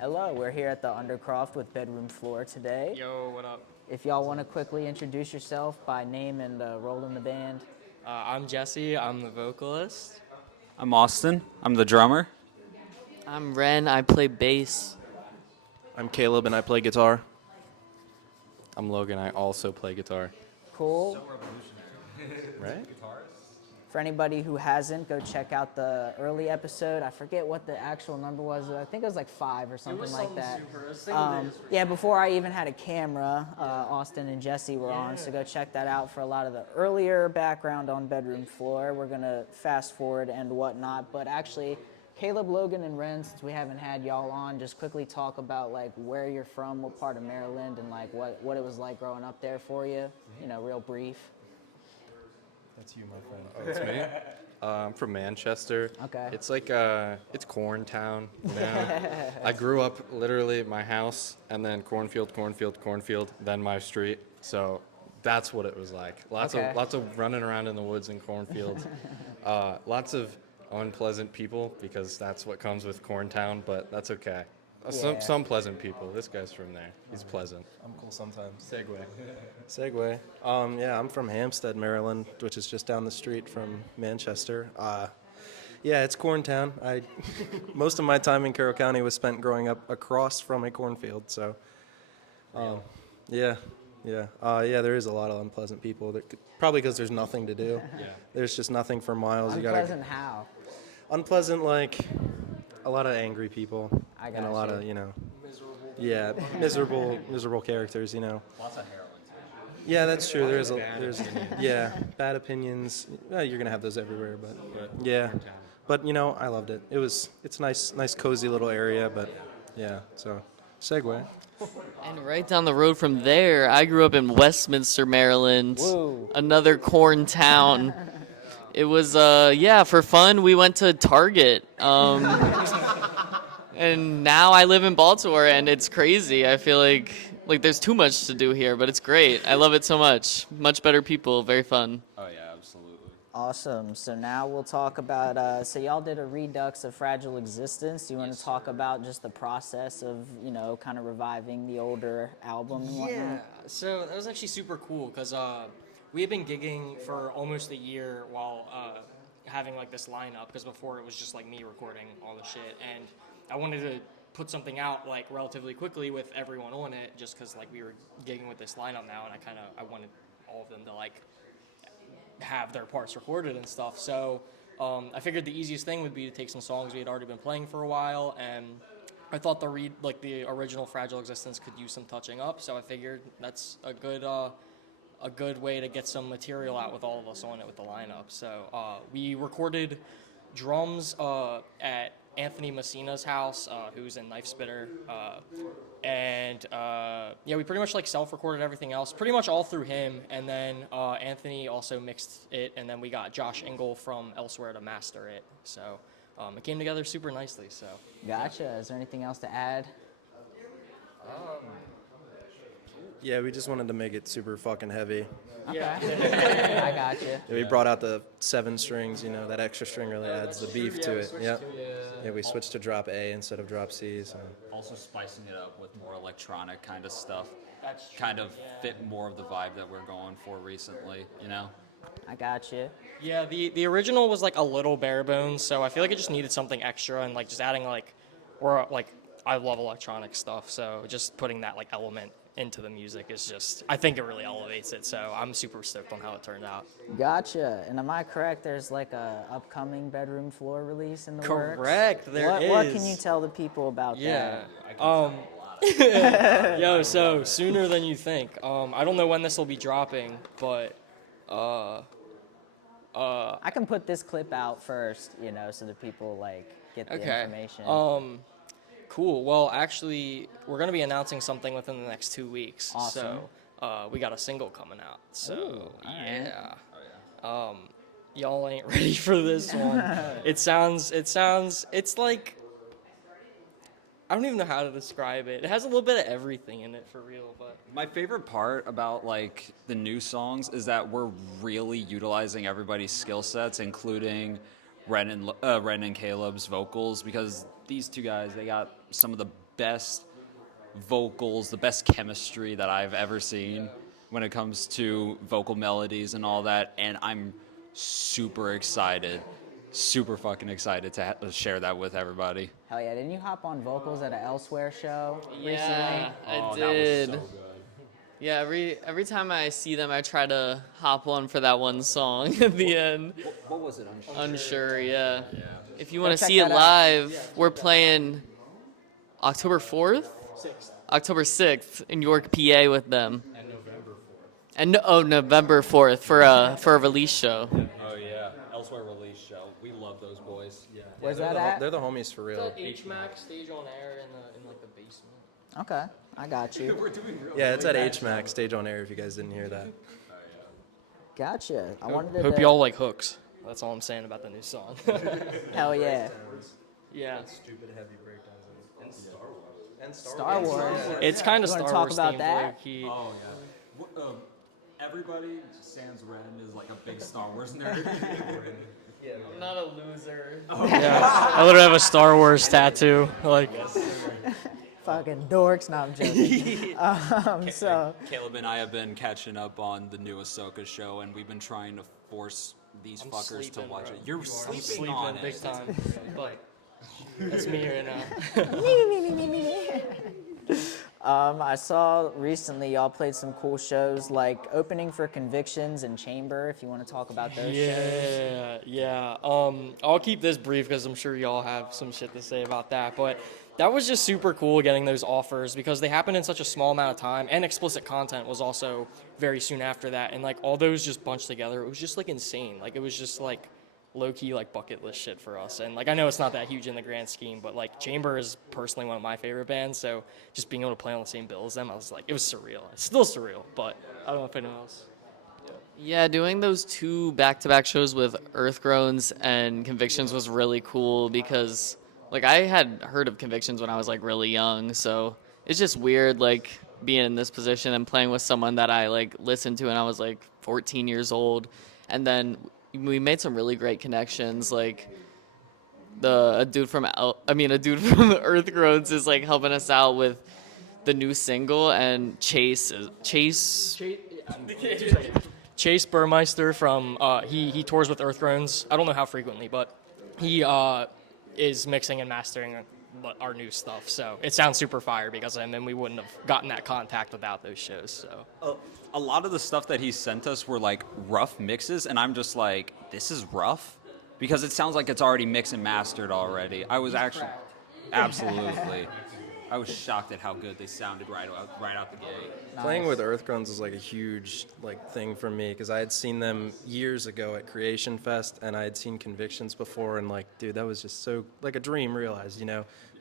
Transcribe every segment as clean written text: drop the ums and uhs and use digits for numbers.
Hello, we're here at the Undercroft with Bedroom Floor today. Yo, what up? If y'all want to quickly introduce yourself by name and role in the band. I'm Jesse. I'm the vocalist. I'm Austin. I'm the drummer. I'm Ren. I play bass. I'm Caleb and I play guitar. I'm Logan. I also play guitar. Cool. Right? For anybody who hasn't, go check out the early episode. I forget what the actual number was. I think it was like 5 or something like that. Yeah, before I even had a camera, Austin and Jesse were on, so go check that out for a lot of the earlier background on Bedroom Floor. We're going to fast forward and whatnot, but actually, Caleb, Logan, and Ren, since we haven't had y'all on, just quickly talk about like where you're from, what part of Maryland, and like what it was like growing up there for you. You know, real brief. That's you, my friend. Oh, it's me? I'm from Manchester. Okay. It's like, it's corn town, you know? I grew up literally at my house, and then cornfield, then my street. So that's what it was like. Lots of running around in the woods and cornfields. Lots of unpleasant people, because that's what comes with corn town, but that's okay. Some pleasant people. This guy's from there. He's pleasant. I'm cool sometimes. Segue. Yeah, I'm from Hampstead, Maryland, which is just down the street from Manchester. Yeah, it's corn town. Most of my time in Carroll County was spent growing up across from a cornfield. So, yeah. There is a lot of unpleasant people. Probably because there's nothing to do. Yeah. There's just nothing for miles. Unpleasant how? Unpleasant, like a lot of angry people I and a got lot you. of miserable characters. Lots of heroin. Yeah, that's true. There's bad opinions. Well, you're gonna have those everywhere, but yeah. But I loved it. It's nice, cozy little area. But yeah, so segue. And right down the road from there, I grew up in Westminster, Maryland. Whoa. Another corn town. It was, for fun, we went to Target. And now I live in Baltimore, and it's crazy. I feel like there's too much to do here, but it's great. I love it so much. Much better people, very fun. Oh yeah, absolutely. Awesome. So now we'll talk about, so y'all did a redux of Fragile Existence. Do you want to talk about just the process of, kind of reviving the older album and whatnot? Yeah, so that was actually super cool because we had been gigging for almost a year while having like this lineup, because before it was just like me recording all the shit, and I wanted to put something out like relatively quickly with everyone on it, just because like we were gigging with this lineup now, and I wanted all of them to like have their parts recorded and stuff. So I figured the easiest thing would be to take some songs we had already been playing for a while, and I thought the original Fragile Existence could use some touching up. So I figured that's a good way to get some material out with all of us on it with the lineup. So we recorded drums at Anthony Messina's house, who's in Knife Spitter, we pretty much like self-recorded everything else, pretty much all through him, and then Anthony also mixed it, and then we got Josh Engel from Elsewhere to master it. So it came together super nicely. So Gotcha. Is there anything else to add? Yeah, we just wanted to make it super fucking heavy. Okay. I got you. Yeah, we brought out the 7 strings. That extra string really adds the beef to it. Yeah. Yeah, we switched to drop A instead of drop C. So. Also spicing it up with more electronic kind of stuff. that's true, Kind of yeah. fit more of the vibe that we're going for recently, I got you. Yeah, the original was like a little bare bones, so I feel like it just needed something extra, and like just adding I love electronic stuff, so just putting that like element into the music is just, I think it really elevates it, so I'm super stoked on how it turned out. Gotcha. And am I correct? There's like a upcoming Bedroom Floor release in the works? Correct, there is. What can you tell the people about Yeah. that? Yo, so sooner than you think. I don't know when this will be dropping, but I can put this clip out first, so that people like get the okay. information. Cool. Well, actually, we're gonna be announcing something within the next 2 weeks. Awesome. So, we got a single coming out. So, Ooh, yeah. Y'all ain't ready for this one. It's like, I don't even know how to describe it. It has a little bit of everything in it for real, but. My favorite part about the new songs is that we're really utilizing everybody's skill sets, including Ren and Caleb's vocals, because these two guys, they got some of the best vocals, the best chemistry that I've ever seen when it comes to vocal melodies and all that. And I'm super excited, super fucking excited to share that with everybody. Hell yeah! Didn't you hop on vocals at an Elsewhere show recently? Yeah, I Oh, did. That was so good. Yeah, every time I see them, I try to hop on for that one song at the end. What was it? Unsure, yeah. If you want to check see it that out. live, we're playing October 4th? 6th. October 6th in York, PA with them. And November 4th for a release show. Oh yeah, Elsewhere release show. We love those boys. Yeah. Where's they're that the, at? They're the homies for real. HMAC stage on air in like the basement. Okay, I got you. Yeah, it's at HMAC Stage on Air if you guys didn't hear that. Gotcha. I wanted Hope to. y'all like hooks. That's all I'm saying about the new song. Hell yeah. Yeah. Stupid heavy breakdowns. And Star Wars. And Star Wars. It's kind of You wanna Star talk Wars about themed, that? low-key. Oh yeah. Everybody, sans Ren, is like a big Star Wars nerd. I'm not a loser. Yeah. I literally have a Star Wars tattoo. Like, Fucking dorks. No, I'm joking. So Caleb and I have been catching up on the new Ahsoka show, and we've been trying to force these I'm fuckers to sleeping, watch bro. it. You're I'm sleeping, sleeping on big it. time. But that's me right now. I saw recently y'all played some cool shows like opening for Convictions and Chamber. If you want to talk about those shows. Yeah. I'll keep this brief because I'm sure y'all have some shit to say about that. But that was just super cool getting those offers because they happened in such a small amount of time, and explicit content was also very soon after that. And like all those just bunched together, it was just like insane. Like it was just like low-key like bucket list shit for us. And like I know it's not that huge in the grand scheme, but like Chamber is personally one of my favorite bands, so just being able to play on the same bill as them, I was like, it was surreal. It's still surreal, but I don't know if anyone else. Yeah, doing those two back-to-back shows with Earthgroans and Convictions was really cool because, like, I had heard of Convictions when I was, like, really young, so it's just weird, like, being in this position and playing with someone that I, like, listened to when I was, like, 14 years old. And then we made some really great connections, like, a dude from Earthgroans is, like, helping us out with the new single, and Chase Burmeister from he tours with Earthgroans. I don't know how frequently, but he is mixing and mastering our new stuff. So it sounds super fire because of him, and we wouldn't have gotten that contact without those shows. So A lot of the stuff that he sent us were like rough mixes, and I'm just like, this is rough? Because it sounds like it's already mixed and mastered already. I was actually, absolutely. I was shocked at how good they sounded right out the gate. Playing with Earthgroans was like a huge thing for me because I had seen them years ago at Creation Fest, and I had seen Convictions before, and dude, that was just so like a dream realized,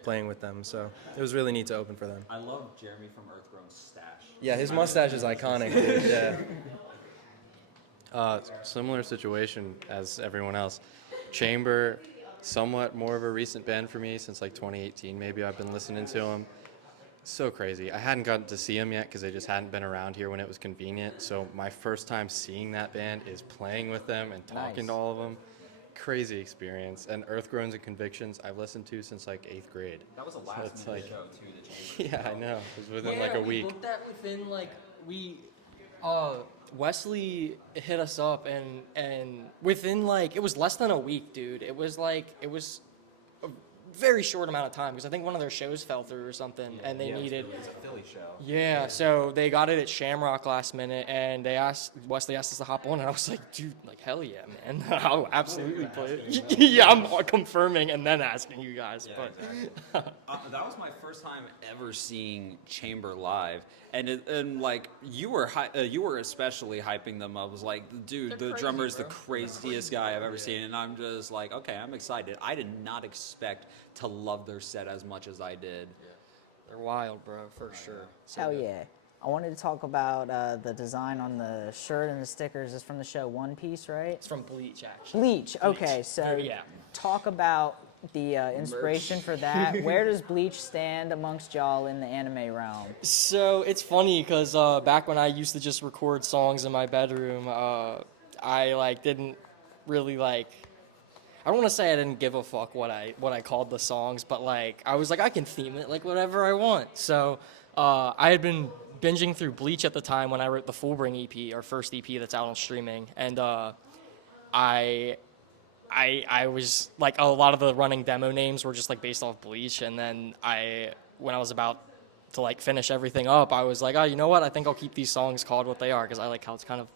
playing with them. So it was really neat to open for them. I love Jeremy from Earthgrown's stash. Yeah, his mustache is iconic, dude. Yeah. Similar situation as everyone else. Chamber, somewhat more of a recent band for me since 2018. Maybe I've been listening to them. So crazy. I hadn't gotten to see them yet because they just hadn't been around here when it was convenient. So my first time seeing that band is playing with them and talking Nice. to all of them. Crazy experience. And Earthgroans and Convictions I've listened to since 8th grade. That was a it's last minute like- show too, the Chamber. Yeah, I know. It was within a week. We booked that within Wesley hit us up and within it was less than a week, dude. It was a very short amount of time because I think one of their shows fell through or something, and they needed. It was a Philly show. Yeah, so they got it at Shamrock last minute, and Wesley asked us to hop on, and I was like, dude, hell yeah, man, I'll absolutely play it. Yeah, I'm confirming and then asking you guys, but. Exactly. That was my first time ever seeing Chamber live, and you were especially hyping them up. I was like, dude, They're the crazy, drummer is the bro. craziest guy I've ever seen, and I'm just like, okay, I'm excited. I did not expect to love their set as much as I did. They're wild, bro, for sure. So Hell good. yeah. I wanted to talk about the design on the shirt and the stickers is from the show One Piece, right? It's from Bleach, actually. Bleach. Okay, so Yeah. talk about the inspiration for that. Where does Bleach stand amongst y'all in the anime realm? So it's funny because back when I used to just record songs in my bedroom, I didn't really I don't want to say I didn't give a fuck what I called the songs, but like I was like I can theme it like whatever I want. So I had been binging through Bleach at the time when I wrote the Fullbring EP, our first EP that's out on streaming, and I was like a lot of the running demo names were just like based off Bleach, and then when I was about to like finish everything up, I was like, oh, you know what? I think I'll keep these songs called what they are because I like how it's kind of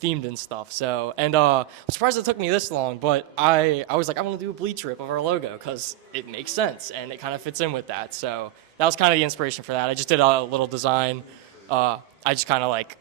themed and stuff. So, and I'm surprised it took me this long, but I was like, I want to do a Bleach rip of our logo because it makes sense and it kind of fits in with that. So that was kind of the inspiration for that. I just did a little design. I just kind of like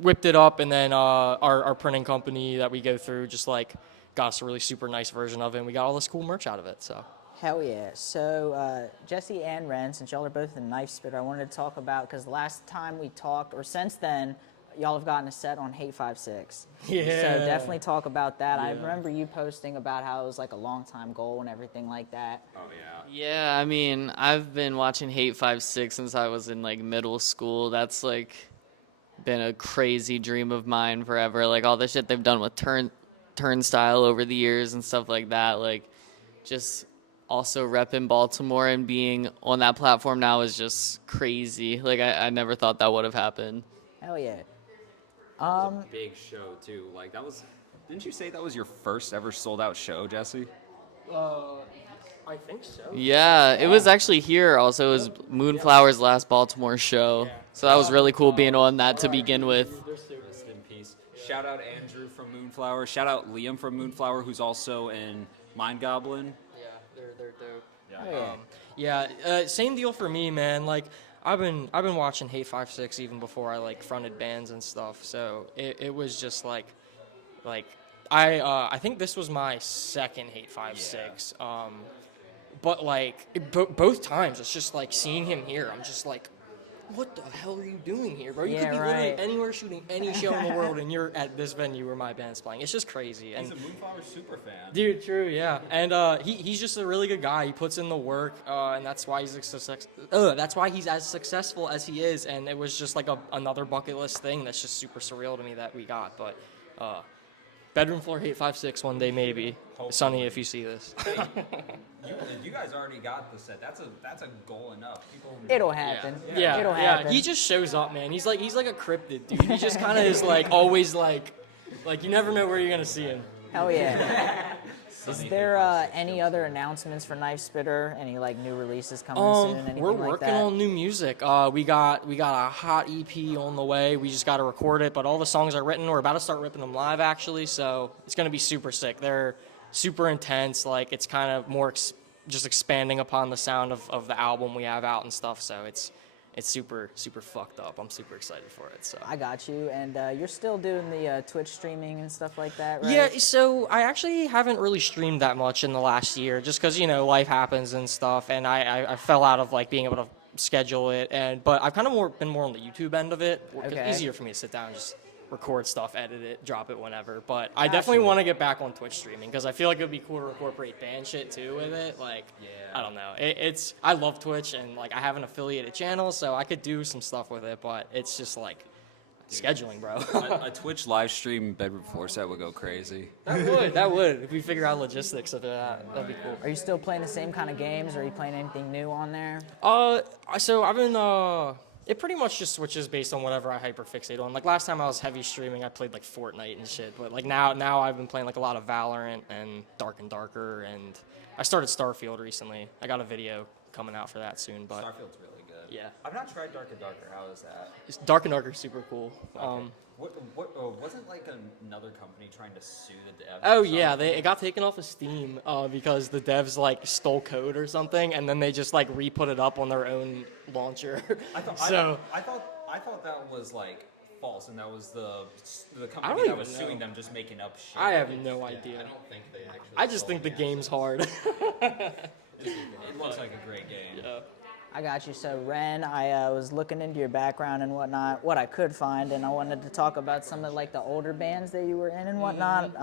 whipped it up, and then our printing company that we go through just like got us a really super nice version of it, and we got all this cool merch out of it. So Hell yeah. So Jesse and Ren, since y'all are both in Knife Spitter, I wanted to talk about, because the last time we talked, or since then, y'all have gotten a set on Hate 5-6. Yeah. So definitely talk about that. I remember you posting about how it was like a long time goal and everything like that. Oh yeah. Yeah, I mean, I've been watching Hate 5-6 since I was in like middle school. That's like been a crazy dream of mine forever. Like all the shit they've done with Turnstile over the years and stuff like that. Like just also repping Baltimore and being on that platform now is just crazy. Like I never thought that would have happened. Hell yeah. It was a big show too. Like that was. Didn't you say that was your first ever sold out show, Jesse? I think so. Yeah, it was actually here. Also, it was Moonflower's last Baltimore show. So that was really cool being on that to begin with. Rest in peace. Shout out Andrew from Moonflower. Shout out Liam from Moonflower, who's also in Mind Goblin. Yeah, they're dope. Yeah, same deal for me, man. Like I've been watching Hate 5-6 even before I like fronted bands and stuff. So it was just like I think this was my second Hate 5-6. But like both times it's just like seeing him here, I'm just like, what the hell are you doing here, bro? You could be literally anywhere shooting any show in the world, and you're at this venue where my band's playing. It's just crazy. And He's a Moonflower super fan. dude, true, yeah. And he's just a really good guy. He puts in the work, and that's why he's that's why he's as successful as he is. And it was just like another bucket list thing that's just super surreal to me that we got. But bedroom floor Hate 5-6 one day maybe. Hopefully. Sonny, if you see this. You guys already got the set. That's a goal enough. People. It'll happen. Yeah, It'll happen. He just shows up, man. He's like a cryptid, dude. He just kind of is like always like you never know where you're gonna see him. Hell yeah. Is there any other announcements for Knife Spitter? Any like new releases coming soon? Anything We're like working that? on new music. We got a hot EP on the way. We just got to record it, but all the songs are written. We're about to start ripping them live actually, so it's gonna be super sick. They're super intense. Like it's kind of more just expanding upon the sound of the album we have out and stuff. So it's super fucked up. I'm super excited for it. So I got you. And you're still doing the Twitch streaming and stuff like that, right? yeah, so I actually haven't really streamed that much in the last year, just because life happens and stuff, and I fell out of like being able to schedule it, but I've kind of been more on the YouTube end of it. 'Cause Okay. It's easier for me to sit down and just record stuff, edit it, drop it whenever. But I definitely want to get back on Twitch streaming because I feel like it would be cool to incorporate band shit too with it. Like, I don't know, I love Twitch, and like I have an affiliated channel, so I could do some stuff with it, but it's just like scheduling, bro. a Twitch live stream bedroom floor set would go crazy. That would. If we figure out logistics of that, that'd be cool. Are you still playing the same kind of games? Or are you playing anything new on there? So I've been, it pretty much just switches based on whatever I hyperfixate on. Like last time I was heavy streaming, I played like Fortnite and shit. But like now I've been playing like a lot of Valorant and Dark and Darker, and I started Starfield recently. I got a video coming out for that soon, but Starfield's really good. yeah. I've not tried Dark and Darker. How is that? Dark and Darker is super cool. Wasn't like another company trying to sue the devs? Oh yeah, it got taken off of Steam because the devs like stole code or something, and then they just like re-put it up on their own launcher. I thought that was like false, and that was the company don't that was even suing know. them just making up shit. I have no idea. I don't think they actually. I just think the game's hard. It looks like a great game. I got you. So, Ren, I was looking into your background and whatnot, what I could find, and I wanted to talk about some of like the older bands that you were in and whatnot.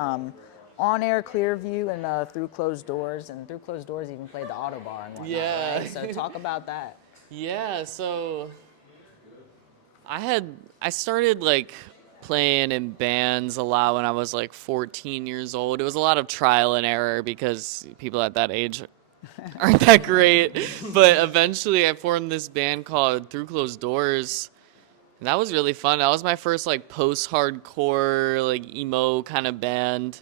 On Air, Clearview, and Through Closed Doors, and Through Closed Doors even played the Autobar and whatnot. Yeah. Right? So talk about that. Yeah, so I started like playing in bands a lot when I was like 14 years old. It was a lot of trial and error because people at that age aren't that great. But eventually I formed this band called Through Closed Doors. And that was really fun. That was my first like post-hardcore, like emo kind of band.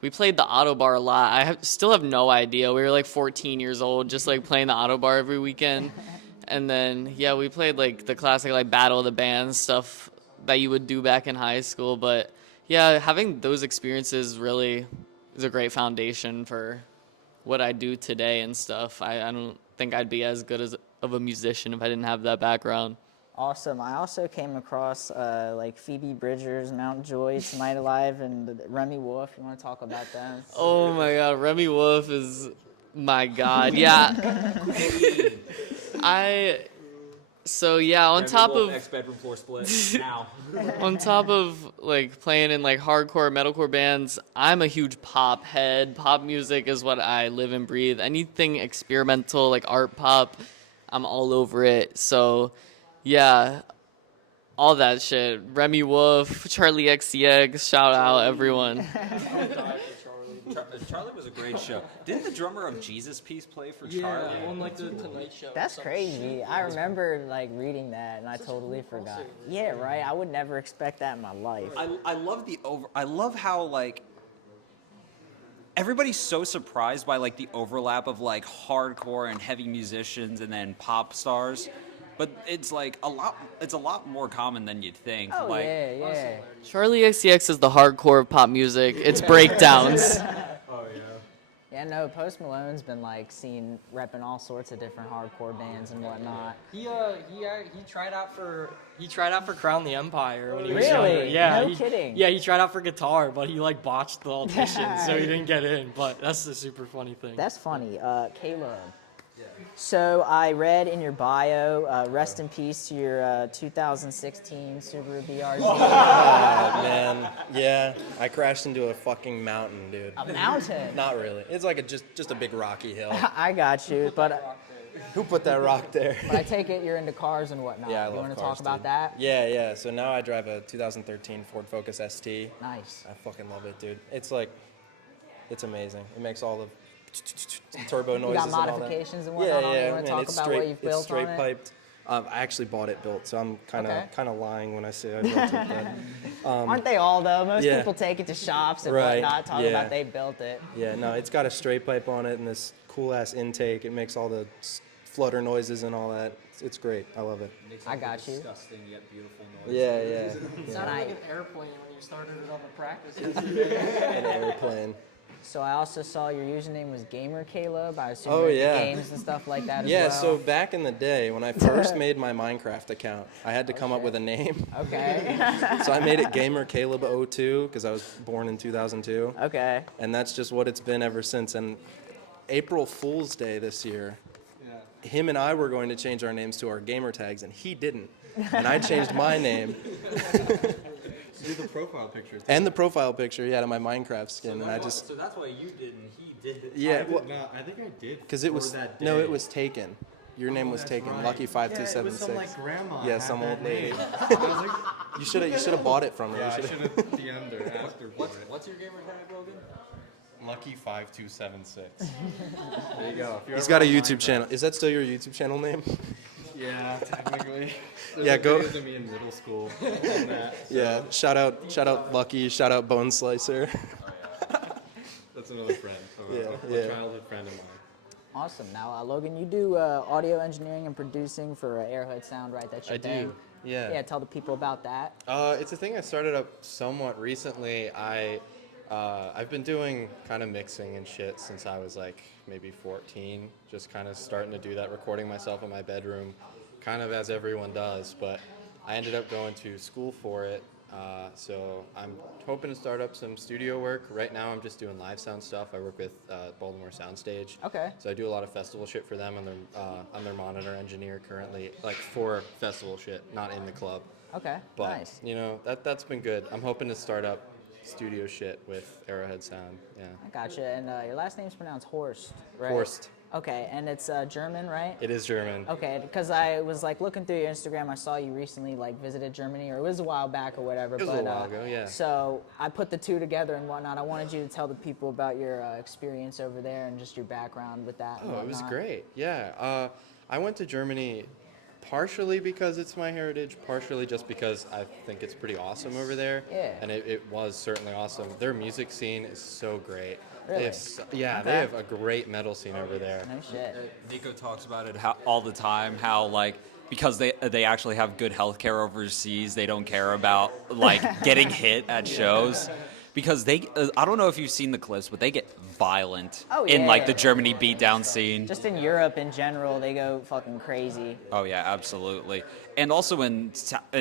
We played the Auto Bar a lot. Still have no idea. We were like 14 years old, just like playing the Auto Bar every weekend. And then, yeah, we played like the classic like Battle of the Bands stuff that you would do back in high school. But yeah, having those experiences really is a great foundation for what I do today and stuff. I don't think I'd be as good of a musician if I didn't have that background. Awesome. I also came across like Phoebe Bridgers, Mount Joy, Tonight Alive, and Remy Wolf. You want to talk about that? Oh my God, Remy Wolf is my God. Yeah. On top of ex-bedroom floor split now. on top of like playing in like hardcore metalcore bands, I'm a huge pop head. Pop music is what I live and breathe. Anything experimental like art pop, I'm all over it. So yeah, all that shit. Remy Wolf, Charlie XCX, shout out everyone. Charlie was a great show. Didn't the drummer of Jesus Piece play for Charlie? on like the Tonight Show. That's crazy. I remember like reading that, and I totally forgot. Yeah, right. I would never expect that in my life. I love I love how like everybody's so surprised by like the overlap of like hardcore and heavy musicians and then pop stars. But it's like a lot more common than you'd think. Oh like, yeah. Charlie XCX is the hardcore of pop music. It's breakdowns. Yeah, no. Post Malone's been like seen repping all sorts of different hardcore bands and whatnot. He tried out for Crown the Empire when he was Really? younger. Yeah, No kidding. Yeah, he tried out for guitar, but he like botched the audition, so he didn't get in. But that's the super funny thing. That's funny. Caleb. So I read in your bio, rest in peace to your 2016 Subaru BRZ. Oh, man. Yeah, I crashed into a fucking mountain, dude. A mountain. Not really. It's like just a big rocky hill. I got you, but Who put that rock there? I take it you're into cars and whatnot. Yeah, I You love want to cars, talk about dude. that? Yeah. So now I drive a 2013 Ford Focus ST. Nice. I fucking love it, dude. It's amazing. It makes all the turbo noises You got and all that. modifications and whatnot on it? You want man, to talk it's about straight, what you've built it's straight on it? piped. I actually bought it built, so I'm kind Okay. of lying when I say I built it. But, Aren't they all though? Most yeah. people take it to shops and Right, whatnot, talk yeah. about they built it. yeah, no, it's got a straight pipe on it and this cool ass intake. It makes all the flutter noises and all that. It's great. I love it. I got you. Disgusting yet beautiful noise. Yeah. It And sounded I- like an airplane when you started it on the practice. An airplane. So I also saw your username was Gamer Caleb. I assume Oh, you're into yeah. games and stuff like that as Yeah, well. so back in the day when I first made my Minecraft account, I had to come up with a name. Okay. So I made it Gamer Caleb 02 because I was born in 2002. Okay. And that's just what it's been ever since. And April Fool's Day this year, him and I were going to change our names to our gamer tags, and he didn't. And I changed my name Do the profile picture. and the profile picture, to my Minecraft skin, and I just So that's why you didn't. He did. yeah, I think I did. because it was it was taken. Your name was taken. Lucky 5276. grandma. Yeah, some old lady. You should have bought it from her. Yeah, You I shoulda- should have DM'd her, asked her for it. What's your gamer tag, Logan? Lucky 5276. There you go. If you're He's ever got a on YouTube Minecraft- channel. Is that still your YouTube channel name? Yeah, technically. Yeah, go- Videos of me in middle school. On that, so Yeah. Shout out Lucky. Shout out Bone Slicer. That's another friend. A childhood friend of mine. Awesome. Now, Logan, you do audio engineering and producing for Airhood Sound, right? That's your I thing. do. Yeah. Yeah. Tell the people about that. It's a thing I started up somewhat recently. I've been doing kind of mixing and shit since I was like maybe 14, just kind of starting to do that, recording myself in my bedroom, kind of as everyone does. But I ended up going to school for it, so I'm hoping to start up some studio work. Right now, I'm just doing live sound stuff. I work with Baltimore Soundstage. Okay. So I do a lot of festival shit for them. I'm their monitor engineer currently, like for festival shit, not in the club. Okay. But Nice. that's been good. I'm hoping to start up studio shit with Arrowhead Sound. Yeah. I gotcha. And your last name's pronounced Horst, right? Horst. Okay, and it's German, right? It is German. Okay, because I was like looking through your Instagram, I saw you recently like visited Germany, or it was a while back or whatever. It was a while ago, yeah. So I put the two together and whatnot. I wanted you to tell the people about your experience over there and just your background with that. And Oh, it was whatnot. great. Yeah. I went to Germany partially because it's my heritage, partially just because I think it's pretty awesome over there. Yeah. And it was certainly awesome. Their music scene is so great. Really? They have, they Okay. have a great metal scene over there. No shit. Nico talks about it all the time. How like because they actually have good healthcare overseas, they don't care about like getting hit at shows. Because they, I don't know if you've seen the clips, but they get violent Oh, in like yeah. the Germany beatdown scene. Just in Europe in general, they go fucking crazy. Oh yeah, absolutely. And also in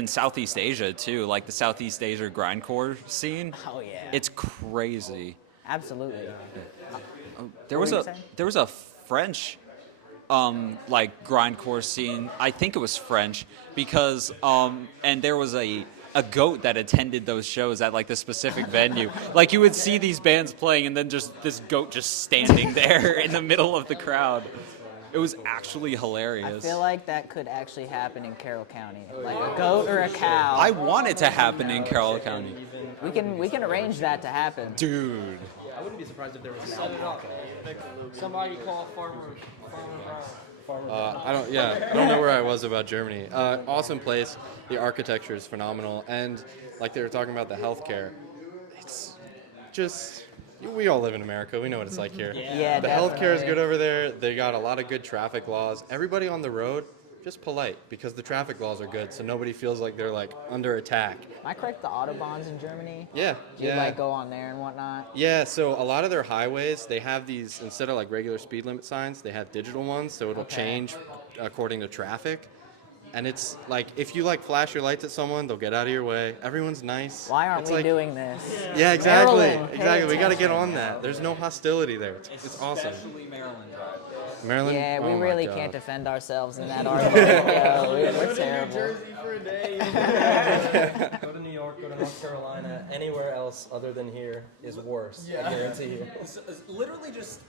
Southeast Asia too, like the Southeast Asia grindcore scene. Oh yeah. It's crazy. Absolutely. There What was were you a saying? there was a French like grindcore scene. I think it was French because and there was a goat that attended those shows at like the specific venue. Like you would see these bands playing and then just this goat just standing there in the middle of the crowd. It was actually I hilarious. feel like that could actually happen in Carroll County, like a goat or a cow. I want it to happen in Carroll County. We can arrange that to happen. Dude. I wouldn't be surprised if there was an Set it up. Somebody call Farmer Brown. I don't know where I was about Germany. Awesome place. The architecture is phenomenal, and like they were talking about the healthcare, it's just we all live in America. We know what it's like here. Yeah, The healthcare is definitely. good over there. They got a lot of good traffic laws. Everybody on the road just polite because the traffic laws are good, so nobody feels like they're like under attack. Am I correct? The Autobahns in Germany. Yeah, Do you yeah. like go on there and whatnot? Yeah, so a lot of their highways, they have these, instead of like regular speed limit signs, they have digital ones, so it'll Okay. change according to traffic. And it's like, if you like flash your lights at someone, they'll get out of your way. Everyone's nice. Why aren't It's we like- doing this? Yeah, exactly. Maryland, pay Exactly. We got to get attention. on that. There's no hostility there. It's awesome. Maryland? Yeah, we Oh my really God. can't defend ourselves in that argument. Yo, we're terrible. for a day. Go to New York, go to North Carolina. Anywhere else other than here is worse. I guarantee you. Literally just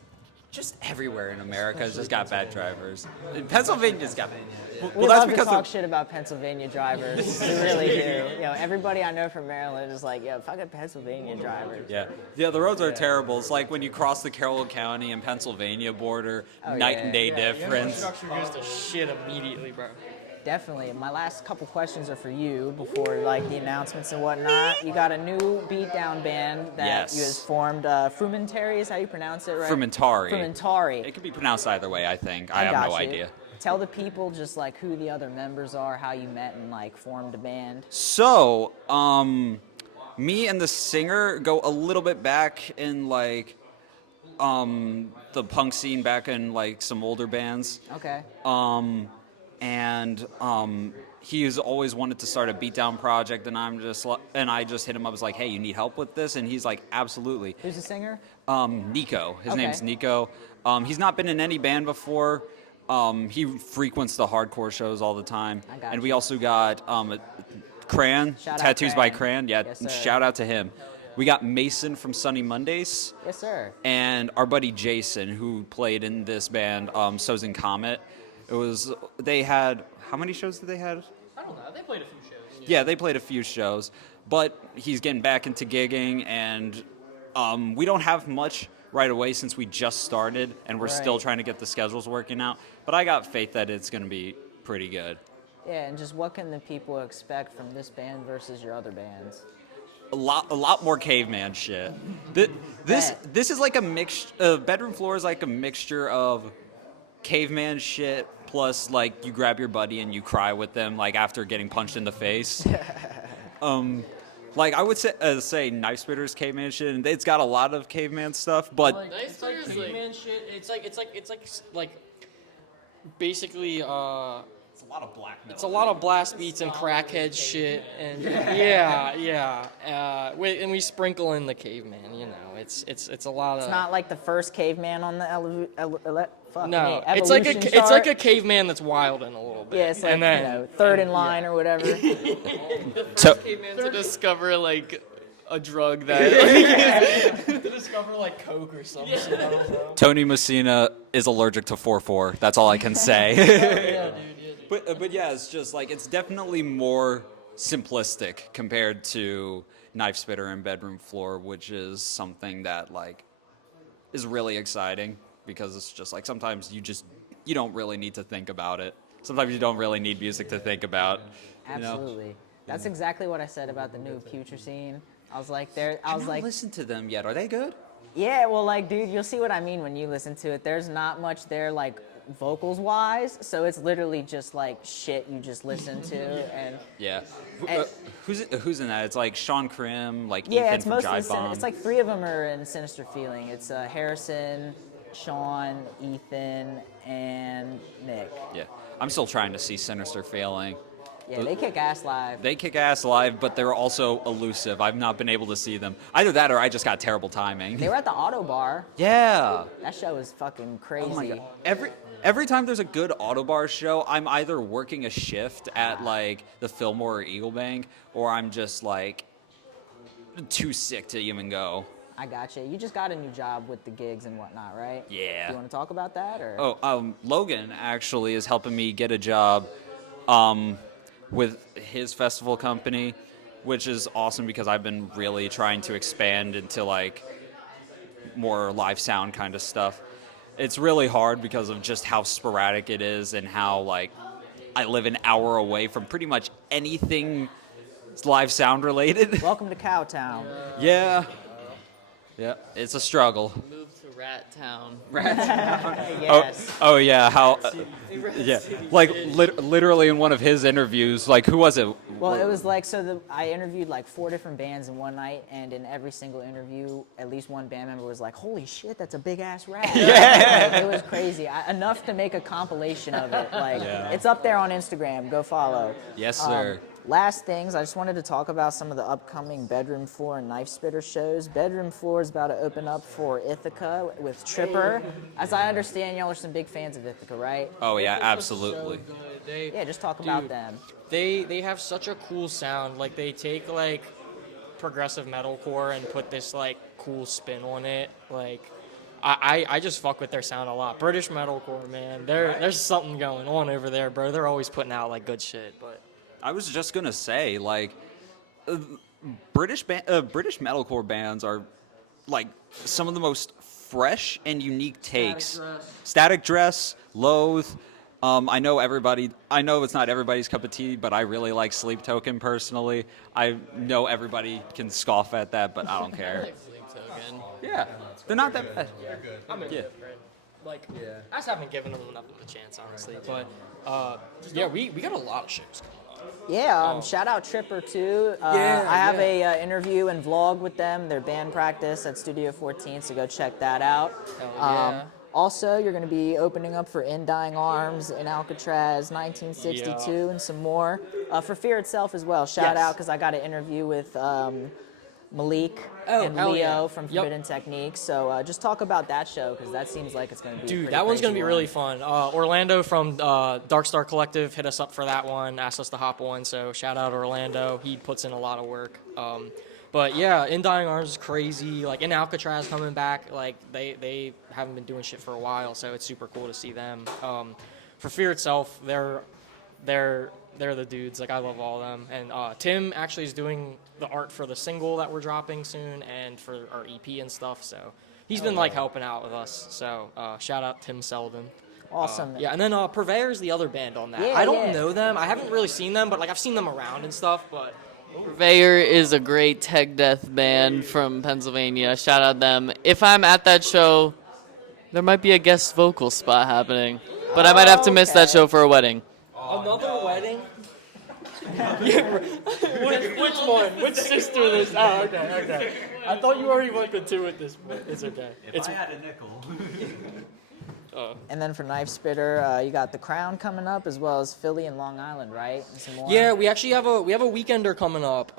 everywhere in America has just got bad drivers. Pennsylvania's got We love to talk shit about Pennsylvania drivers. We really do. You know, everybody I know from Maryland is like, yo, fucking Pennsylvania drivers. Yeah, the roads are terrible. It's like when you cross the Carroll County and Pennsylvania border, Oh, night yeah. and day difference. Infrastructure goes to shit immediately, bro. Definitely. My last couple questions are for you before like the announcements and whatnot. You got a new beatdown band that Yes. you has formed. Frumentary is how you pronounce it, right? Frumentari. Frumentari. It could be pronounced either way, I think. I have got no you. idea. Tell the people just like who the other members are, how you met and like formed a band. So, me and the singer go a little bit back in like the punk scene back in like some older bands. Okay. He's always wanted to start a beatdown project, and I just hit him up. I was like, "Hey, you need help with this?" And he's like, "Absolutely." Who's the singer? Nico. His Okay. name's Nico. He's not been in any band before. He frequents the hardcore shows all the time. I got And we you. also got Cran, Shout out Tattoos by Cran. Cran. Yeah, Yes, sir. shout out to him. We got Mason from Sunny Mondays, Yes, sir. and our buddy Jason, who played in this band, Sozen Comet. They had, how many shows did they have? I don't know. They played a few shows. Yeah, they played a few shows, but he's getting back into gigging, and we don't have much right away since we just started, and we're still Right. trying to get the schedules working out. But I got faith that it's going to be pretty good. Yeah, and just what can the people expect from this band versus your other bands? A lot more caveman shit. This is like a mix. Bedroom Floor is like a mixture of caveman shit plus like you grab your buddy and you cry with them like after getting punched in the face. Like I would say Knife Spitter's caveman shit, and it's got a lot of caveman stuff, but It's like caveman shit. It's like basically it's a lot of black metal. it's a lot of blast beats and crackhead shit, and yeah. And we sprinkle in the caveman. You know, it's a lot of. It's not like the first caveman on the no, it's evolution like chart. a caveman that's wild in a little bit. Yeah, it's like, and then you know, third in line or whatever. So, Caveman to discover like a drug that. To discover like coke or some shit. I don't know. Tony Messina is allergic to 4-4. That's all I can say. But yeah, it's just like it's definitely more simplistic compared to Knife Spitter and Bedroom Floor, which is something that like is really exciting because it's just like sometimes you don't really need to think about it. Sometimes you don't really need music to think about. You know? Absolutely. That's exactly what I said about the new Future Scene. I was like, I've not listened to them yet. Are they good? yeah, well, like, dude, you'll see what I mean when you listen to it. There's not much there, like, vocals wise, so it's literally just like shit you just listen to, and Yeah. And- Who's in that? It's like Sean Krim, like yeah, Ethan it's from mostly Jive Bomb. it's like 3 of them are in Sinister Feeling. It's Harrison, Sean, Ethan, and Nick. Yeah. I'm still trying to see Sinister Failing. Yeah, they kick ass live. They kick ass live, but they're also elusive. I've not been able to see them. Either that or I just got terrible timing. They were at the Auto Bar. Yeah. That show was fucking crazy. Oh my god. Every time there's a good Autobar show, I'm either working a shift at like the Fillmore or Eagle Bank, or I'm just like too sick to even go. I got you. You just got a new job with the gigs and whatnot, right? Yeah. Do you want to talk about that, or? Oh, Logan actually is helping me get a job with his festival company, which is awesome because I've been really trying to expand into like more live sound kind of stuff. It's really hard because of just how sporadic it is and how like I live an hour away from pretty much anything live sound related. Welcome to Cowtown. Yeah. Yeah, it's a struggle. Move to Rat Town. Yes. Oh yeah, how? Yeah, like literally in one of his interviews, like who was it? Well, it was like, I interviewed like 4 different bands in one night, and in every single interview, at least one band member was like, "Holy shit, that's a big ass rat!" Yeah, like, it was crazy. Enough to make a compilation of it. Like, it's up there on Instagram. Go follow. Yes, sir. Last things, I just wanted to talk about some of the upcoming Bedroom Floor and Knife Spitter shows. Bedroom Floor is about to open up for Ithaca with Tripper. As I understand, y'all are some big fans of Ithaca, right? Oh yeah, absolutely. Yeah, just talk about them. They have such a cool sound. Like they take like progressive metalcore and put this like cool spin on it. Like I just fuck with their sound a lot. British metalcore, man. There's something going on over there, bro. They're always putting out like good shit. But I was just gonna say, like, British metalcore bands are like some of the most fresh and unique takes. Static Dress, Loathe. I know it's not everybody's cup of tea, but I really like Sleep Token personally. I know everybody can scoff at that, but I don't care. Sleep Token. Yeah, they're not that bad. I'm indifferent. Like I just haven't given them enough of a chance, honestly. But yeah, we got a lot of shows coming up. Yeah, shout out Tripper too. I have a interview and vlog with them. Their band practice at Studio 14, so go check that out. Also, you're going to be opening up for In Dying Arms in Alcatraz, 1962, and some more. For Fear Itself as well. Shout out because I got an interview with Malik and hell Leo yeah. from Yep. Forbidden Technique. So just talk about that show because that seems like it's going to be a Dude, pretty that one's crazy gonna be one. really fun. Orlando from Dark Star Collective hit us up for that one, asked us to hop on. So shout out Orlando. He puts in a lot of work. But yeah, In Dying Arms is crazy. Like in Alcatraz coming back, like they haven't been doing shit for a while, so it's super cool to see them. For Fear Itself, they're the dudes. Like I love all of them. And Tim actually is doing the art for the single that we're dropping soon and for our EP and stuff. So he's been like helping out with us. So shout out Tim Selden. Awesome. Yeah, and then Purveyor is the other band on that. Yeah, I don't yeah. know them. I haven't really seen them, but like I've seen them around and stuff. But Purveyor is a great tech death band from Pennsylvania. Shout out them. If I'm at that show, there might be a guest vocal spot happening, but I might have to miss that show for a wedding. another wedding. Which one? Which sister this? Oh, okay. I thought you already went to 2 at this point. It's okay. If I had a nickel. And then for Knife Spitter, you got The Crown coming up as well as Philly and Long Island, right? And some more. Yeah, we actually have a weekender coming up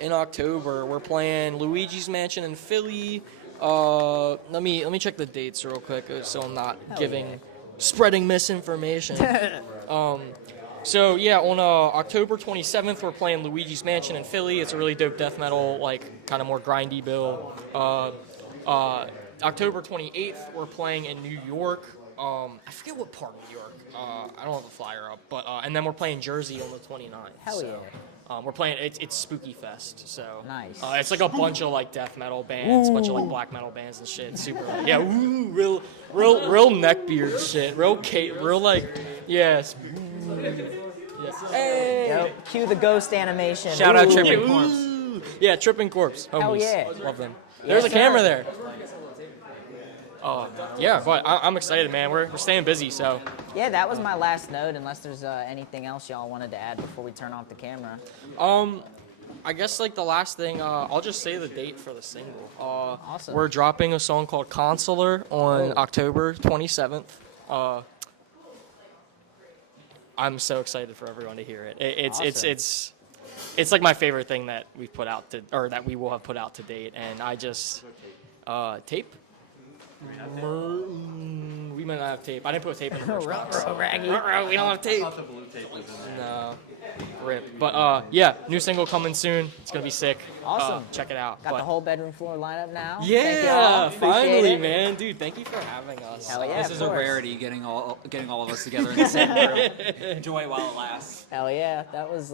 in October. We're playing Luigi's Mansion in Philly. Let me check the dates real quick so I'm not spreading misinformation. So yeah, on October 27th, we're playing Luigi's Mansion in Philly. It's a really dope death metal, like kind of more grindy bill. October 28th, we're playing in New York. I forget what part of New York. I don't have the flyer up, but and then we're playing Jersey on the 29th. Hell so, yeah. we're playing. It's Spooky Fest, so Nice. It's like a bunch of like death metal bands, a bunch of like black metal bands and shit. It's super. Yeah, real neckbeard shit. Real like yes. Hey. Yep. Cue the ghost animation. Shout out Ooh. Tripping Corpse. Yeah, Tripping Corpse. Homies. Hell yeah. Love them. There's a sir. camera there. Yeah, but I'm excited, man. We're staying busy, so. Yeah, that was my last note, unless there's anything else y'all wanted to add before we turn off the camera. I guess like the last thing, I'll just say the date for the single. Awesome. We're dropping a song called Consular on October 27th. I'm so excited for everyone to hear it. It's like my favorite thing that we've put out that we will have put out to date, and I just tape. We might not have tape. I didn't put tape in the first box. We don't have tape. No. Rip. But yeah, new single coming soon. It's gonna be sick. Awesome. Check it out. Got the whole bedroom floor lineup now. Thank Yeah, y'all. Appreciate finally, it. man, dude. Thank you for having us. Hell yeah. This of is a course. rarity, getting all of us together in the same room. Enjoy while it lasts. Hell yeah. That was.